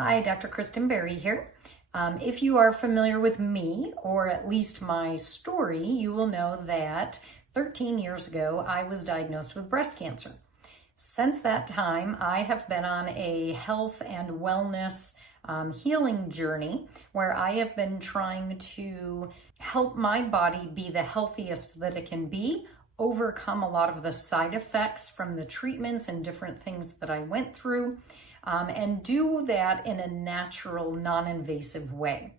Hi, Dr. Kristen Berry here. If you are familiar with me, or at least my story, you will know that 13 years ago, I was diagnosed with breast cancer. Since that time, I have been on a health and wellness healing journey where I have been trying to help my body be the healthiest that it can be, overcome a lot of the side effects from the treatments and different things that I went through, and do that in a natural, non-invasive way.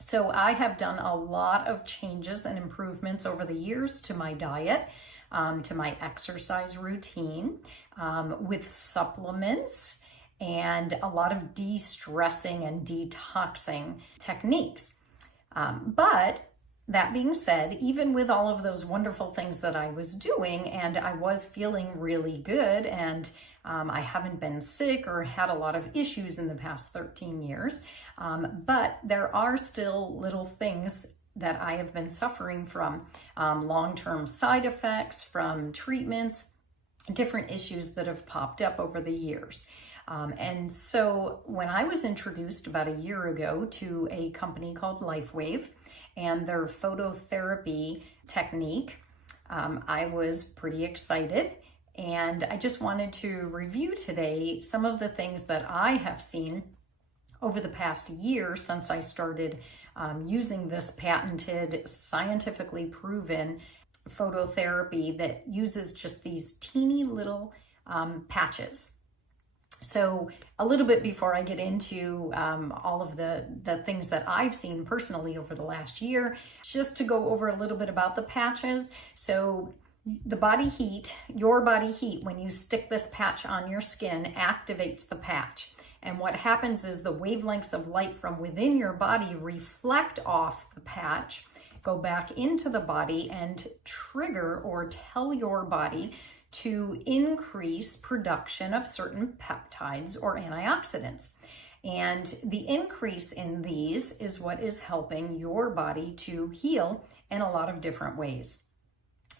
So I have done a lot of changes and improvements over the years to my diet, to my exercise routine, with supplements, and a lot of de-stressing and detoxing techniques. But that being said, even with all of those wonderful things that I was doing, and I was feeling really good, and I haven't been sick or had a lot of issues in the past 13 years, but there are still little things that I have been suffering from, long-term side effects from treatments, different issues that have popped up over the years. And so when I was introduced about a year ago to a company called LifeWave and their phototherapy technique, I was pretty excited. And I just wanted to review today some of the things that I have seen over the past year since I started using this patented, scientifically proven phototherapy that uses just these teeny little patches. So a little bit before I get into all of the things that I've seen personally over the last year, just to go over a little bit about the patches. So the body heat, your body heat, when you stick this patch on your skin, activates the patch. And what happens is the wavelengths of light from within your body reflect off the patch, go back into the body, and trigger or tell your body to increase production of certain peptides or antioxidants. And the increase in these is what is helping your body to heal in a lot of different ways.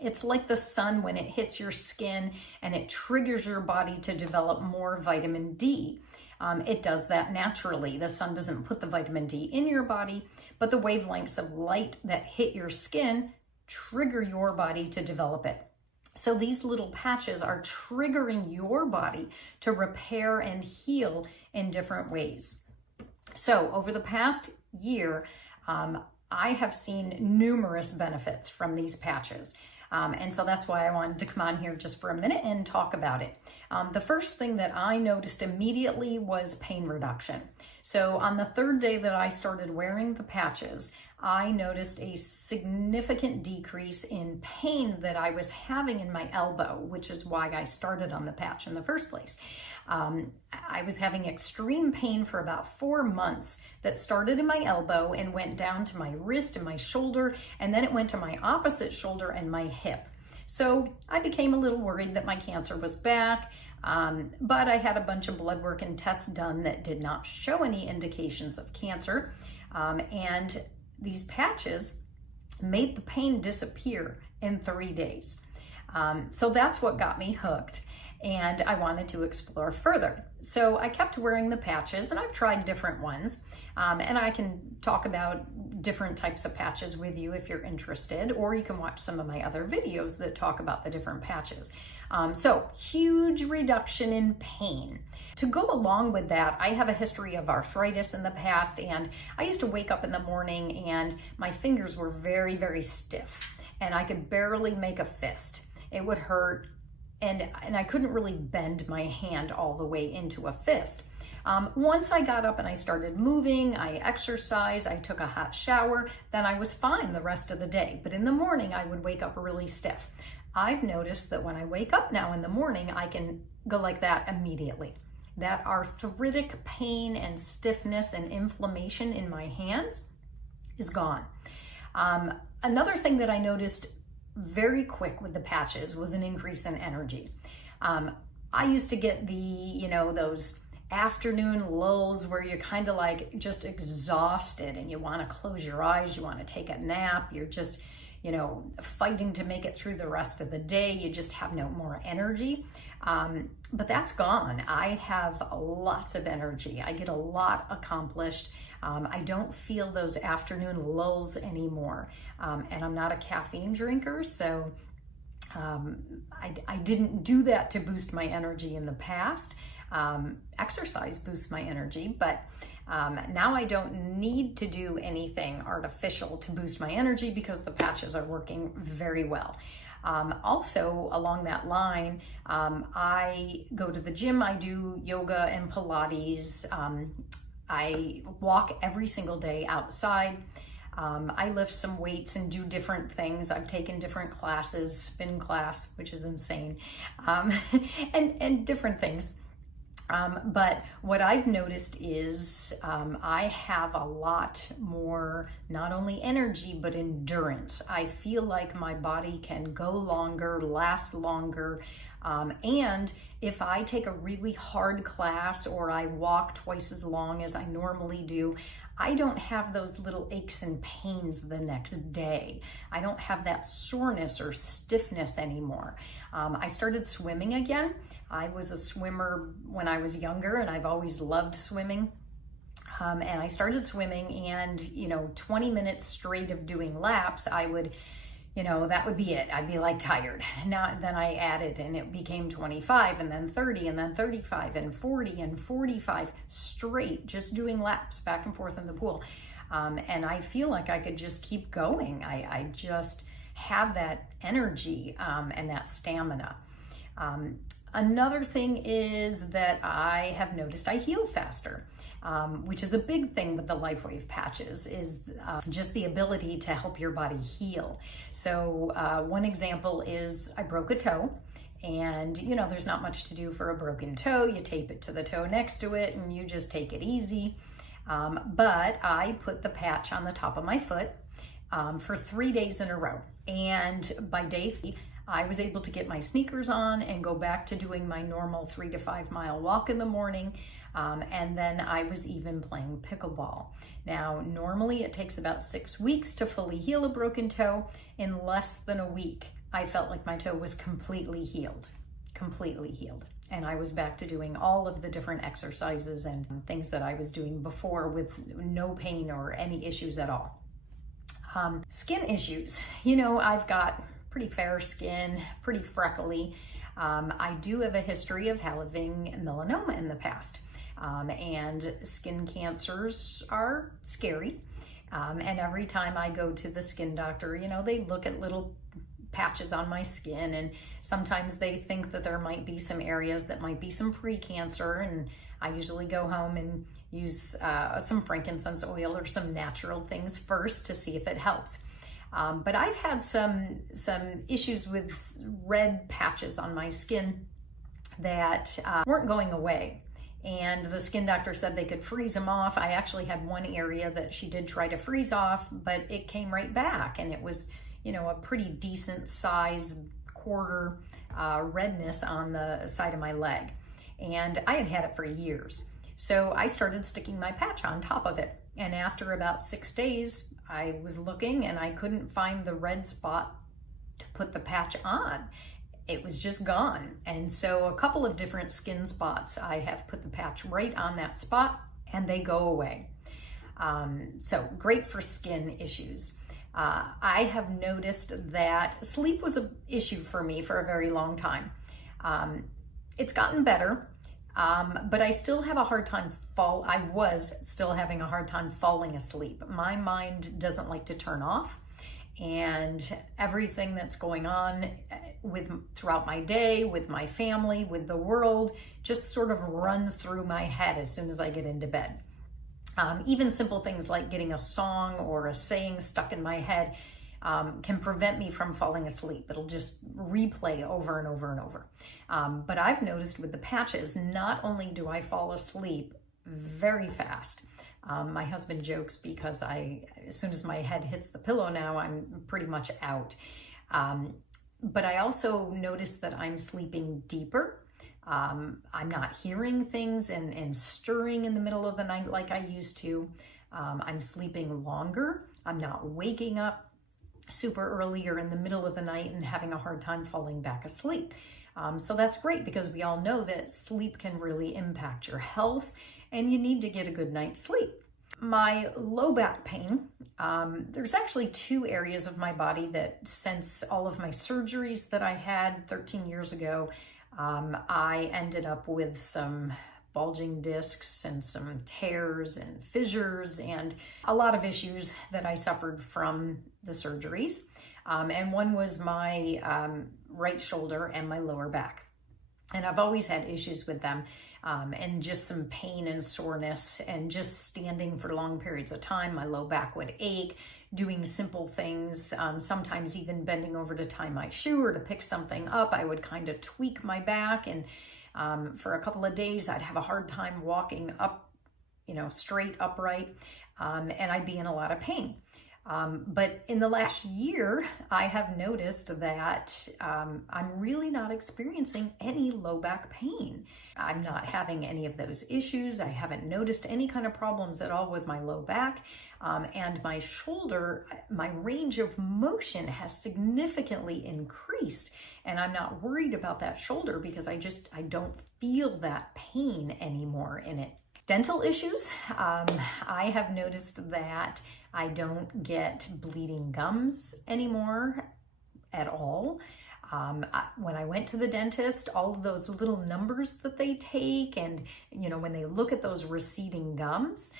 It's like the sun when it hits your skin and it triggers your body to develop more vitamin D. It does that naturally. The sun doesn't put the vitamin D in your body, but the wavelengths of light that hit your skin trigger your body to develop it. So these little patches are triggering your body to repair and heal in different ways. So over the past year, I have seen numerous benefits from these patches. And so that's why I wanted to come on here just for a minute and talk about it. The first thing that I noticed immediately was pain reduction. So on the third day that I started wearing the patches, I noticed a significant decrease in pain that I was having in my elbow, which is why I started on the patch in the first place. I was having extreme pain for about 4 months that started in my elbow and went down to my wrist and my shoulder, and then it went to my opposite shoulder and my hip. So I became a little worried that my cancer was back, but I had a bunch of blood work and tests done that did not show any indications of cancer, and these patches made the pain disappear in 3 days. So that's what got me hooked, and I wanted to explore further. So I kept wearing the patches, and I've tried different ones, and I can talk about different types of patches with you if you're interested, or you can watch some of my other videos that talk about the different patches. So huge reduction in pain. To go along with that, I have a history of arthritis in the past, and I used to wake up in the morning and my fingers were very, very stiff, and I could barely make a fist. It would hurt, and I couldn't really bend my hand all the way into a fist. Once I got up and I started moving, I exercised, I took a hot shower, then I was fine the rest of the day. But in the morning, I would wake up really stiff. I've noticed that when I wake up now in the morning, I can go like that immediately. That arthritic pain and stiffness and inflammation in my hands is gone. Another thing that I noticed very quick with the patches was an increase in energy. I used to get those afternoon lulls where you're kind of like just exhausted and you want to close your eyes, you want to take a nap, fighting to make it through the rest of the day. You just have no more energy. But that's gone. I have lots of energy. I get a lot accomplished. I don't feel those afternoon lulls anymore. And I'm not a caffeine drinker, so I didn't do that to boost my energy in the past. Exercise boosts my energy, but now I don't need to do anything artificial to boost my energy because the patches are working very well. Also, along that line, I go to the gym, I do yoga and Pilates. I walk every single day outside. I lift some weights and do different things. I've taken different classes, spin class, which is insane, and different things. But what I've noticed is I have a lot more, not only energy, but endurance. I feel like my body can go longer, last longer. And if I take a really hard class or I walk twice as long as I normally do, I don't have those little aches and pains the next day. I don't have that soreness or stiffness anymore. I started swimming again. I was a swimmer when I was younger, and I've always loved swimming. And I started swimming, and 20 minutes straight of doing laps, I would, that would be it. I'd be like tired. Then I added, and it became 25, and then 30, and then 35, and 40, and 45 straight, just doing laps back and forth in the pool. And I feel like I could just keep going. I just have that energy and that stamina. Another thing is that I have noticed I heal faster, which is a big thing with the LifeWave patches, is just the ability to help your body heal. So one example is I broke a toe, and there's not much to do for a broken toe. You tape it to the toe next to it and you just take it easy. But I put the patch on the top of my foot for 3 days in a row. And by day 3, I was able to get my sneakers on and go back to doing my normal 3 to 5 mile walk in the morning. And then I was even playing pickleball. Now, normally it takes about 6 weeks to fully heal a broken toe. In less than a week, I felt like my toe was completely healed. And I was back to doing all of the different exercises and things that I was doing before with no pain or any issues at all. Skin issues. I've got pretty fair skin, pretty freckly. I do have a history of having melanoma in the past. And skin cancers are scary. And every time I go to the skin doctor, they look at little patches on my skin, and sometimes they think that there might be some areas that might be some pre-cancer, and I usually go home and use some frankincense oil or some natural things first to see if it helps. But I've had some issues with red patches on my skin that weren't going away. And the skin doctor said they could freeze them off. I actually had one area that she did try to freeze off, but it came right back. And it was, a pretty decent size quarter redness on the side of my leg. And I had had it for years. So I started sticking my patch on top of it. And after about 6 days, I was looking and I couldn't find the red spot to put the patch on. It was just gone. And so a couple of different skin spots, I have put the patch right on that spot and they go away. So great for skin issues. I have noticed that sleep was an issue for me for a very long time. It's gotten better, but I still have a hard time I was still having a hard time falling asleep. My mind doesn't like to turn off, and everything that's going on throughout my day, with my family, with the world, just sort of runs through my head as soon as I get into bed. Even simple things like getting a song or a saying stuck in my head can prevent me from falling asleep. It'll just replay over and over and over. But I've noticed with the patches, not only do I fall asleep very fast. My husband jokes because as soon as my head hits the pillow now, I'm pretty much out. But I also noticed that I'm sleeping deeper. I'm not hearing things and stirring in the middle of the night like I used to. I'm sleeping longer. I'm not waking up super early or in the middle of the night and having a hard time falling back asleep. So that's great because we all know that sleep can really impact your health and you need to get a good night's sleep. My low back pain, there's actually two areas of my body that since all of my surgeries that I had 13 years ago, I ended up with some bulging discs and some tears and fissures and a lot of issues that I suffered from the surgeries. And one was my right shoulder and my lower back. And I've always had issues with them and just some pain and soreness and just standing for long periods of time. My low back would ache, doing simple things, sometimes even bending over to tie my shoe or to pick something up. I would kind of tweak my back, and for a couple of days, I'd have a hard time walking up, straight upright, and I'd be in a lot of pain. But in the last year, I have noticed that I'm really not experiencing any low back pain. I'm not having any of those issues. I haven't noticed any kind of problems at all with my low back. And my shoulder, my range of motion has significantly increased. And I'm not worried about that shoulder because I don't feel that pain anymore in it. Dental issues, I have noticed that I don't get bleeding gums anymore at all. When I went to the dentist, all of those little numbers that they take and, when they look at those receding gums,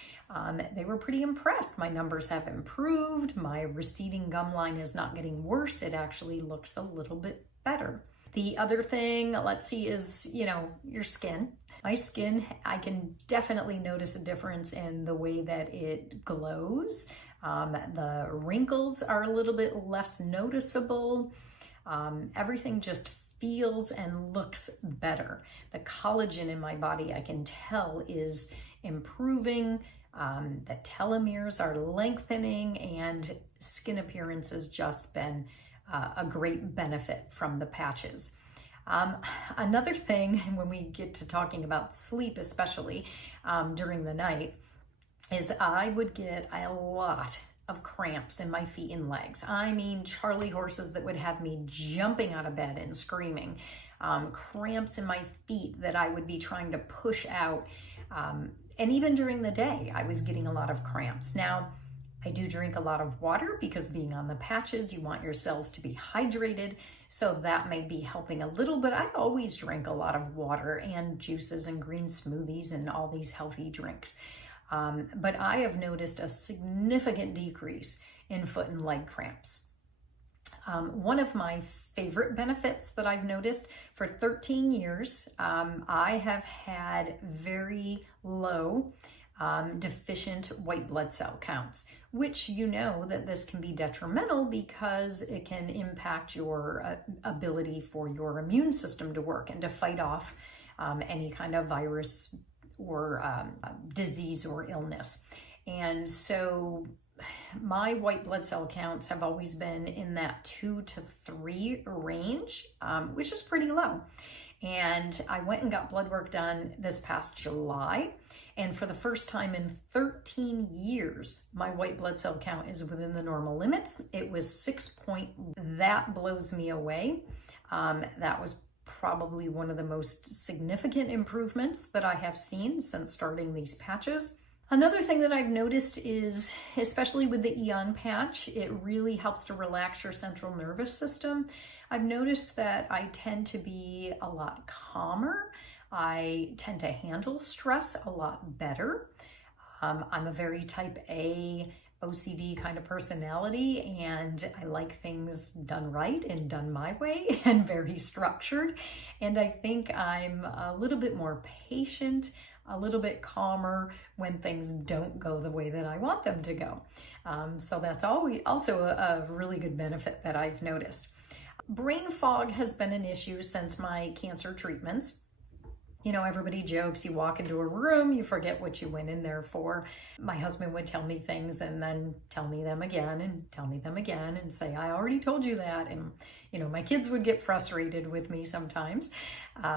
they were pretty impressed. My numbers have improved. My receding gum line is not getting worse. It actually looks a little bit better. The other thing, let's see, is, your skin. My skin, I can definitely notice a difference in the way that it glows. The wrinkles are a little bit less noticeable. Everything just feels and looks better. The collagen in my body, I can tell, is improving. The telomeres are lengthening, and skin appearance has just been a great benefit from the patches. Another thing, when we get to talking about sleep, especially during the night, is I would get a lot of cramps in my feet and legs. I mean, Charlie horses that would have me jumping out of bed and screaming. Cramps in my feet that I would be trying to push out. And even during the day, I was getting a lot of cramps. Now, I do drink a lot of water because being on the patches, you want your cells to be hydrated. So that may be helping a little, but I always drink a lot of water and juices and green smoothies and all these healthy drinks. But I have noticed a significant decrease in foot and leg cramps. One of my favorite benefits that I've noticed for 13 years, I have had very low deficient white blood cell counts, which that this can be detrimental because it can impact your ability for your immune system to work and to fight off any kind of virus or disease or illness. And so my white blood cell counts have always been in that 2 to 3 range, which is pretty low. And I went and got blood work done this past July. And for the first time in 13 years, my white blood cell count is within the normal limits. It was 6 point. That blows me away. That was probably one of the most significant improvements that I have seen since starting these patches. Another thing that I've noticed is, especially with the Eon patch, it really helps to relax your central nervous system. I've noticed that I tend to be a lot calmer. I tend to handle stress a lot better. I'm a very type A OCD kind of personality, and I like things done right and done my way and very structured. And I think I'm a little bit more patient, a little bit calmer when things don't go the way that I want them to go. So that's also a really good benefit that I've noticed. Brain fog has been an issue since my cancer treatments. Everybody jokes, you walk into a room, you forget what you went in there for. My husband would tell me things and then tell me them again and tell me them again and say, I already told you that. And, my kids would get frustrated with me sometimes.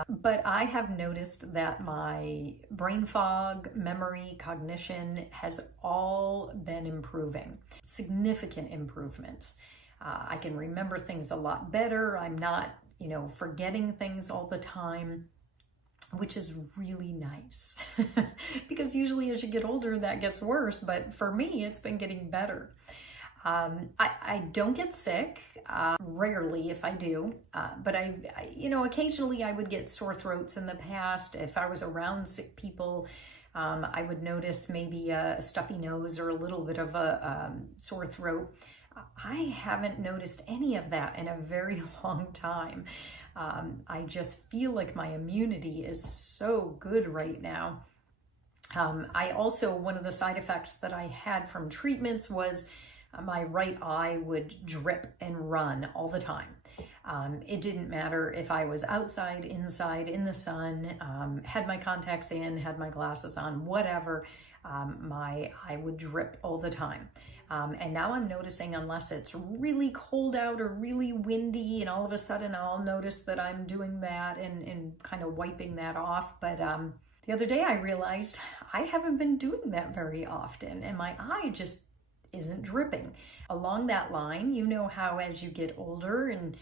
But I have noticed that my brain fog, memory, cognition has all been improving. Significant improvements. I can remember things a lot better. I'm not, forgetting things all the time, which is really nice because usually as you get older, that gets worse. But for me, it's been getting better. I don't get sick, rarely if I do, but I occasionally I would get sore throats in the past. If I was around sick people, I would notice maybe a stuffy nose or a little bit of a sore throat. I haven't noticed any of that in a very long time. I just feel like my immunity is so good right now. I also, one of the side effects that I had from treatments was my right eye would drip and run all the time. It didn't matter if I was outside, inside, in the sun, had my contacts in, had my glasses on, whatever, my eye would drip all the time. And now I'm noticing, unless it's really cold out or really windy, and all of a sudden I'll notice that I'm doing that and kind of wiping that off. But the other day I realized I haven't been doing that very often, and my eye just isn't dripping. Along that line, you know how as you get older, and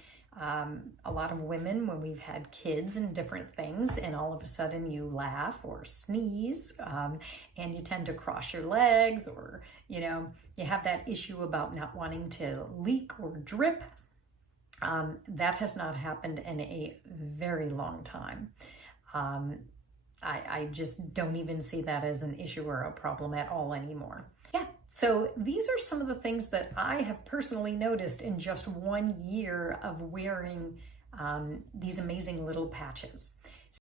a lot of women, when we've had kids and different things, and all of a sudden you laugh or sneeze, and you tend to cross your legs, or you have that issue about not wanting to leak or drip. That has not happened in a very long time. I just don't even see that as an issue or a problem at all anymore. Yeah, so these are some of the things that I have personally noticed in just 1 year of wearing these amazing little patches.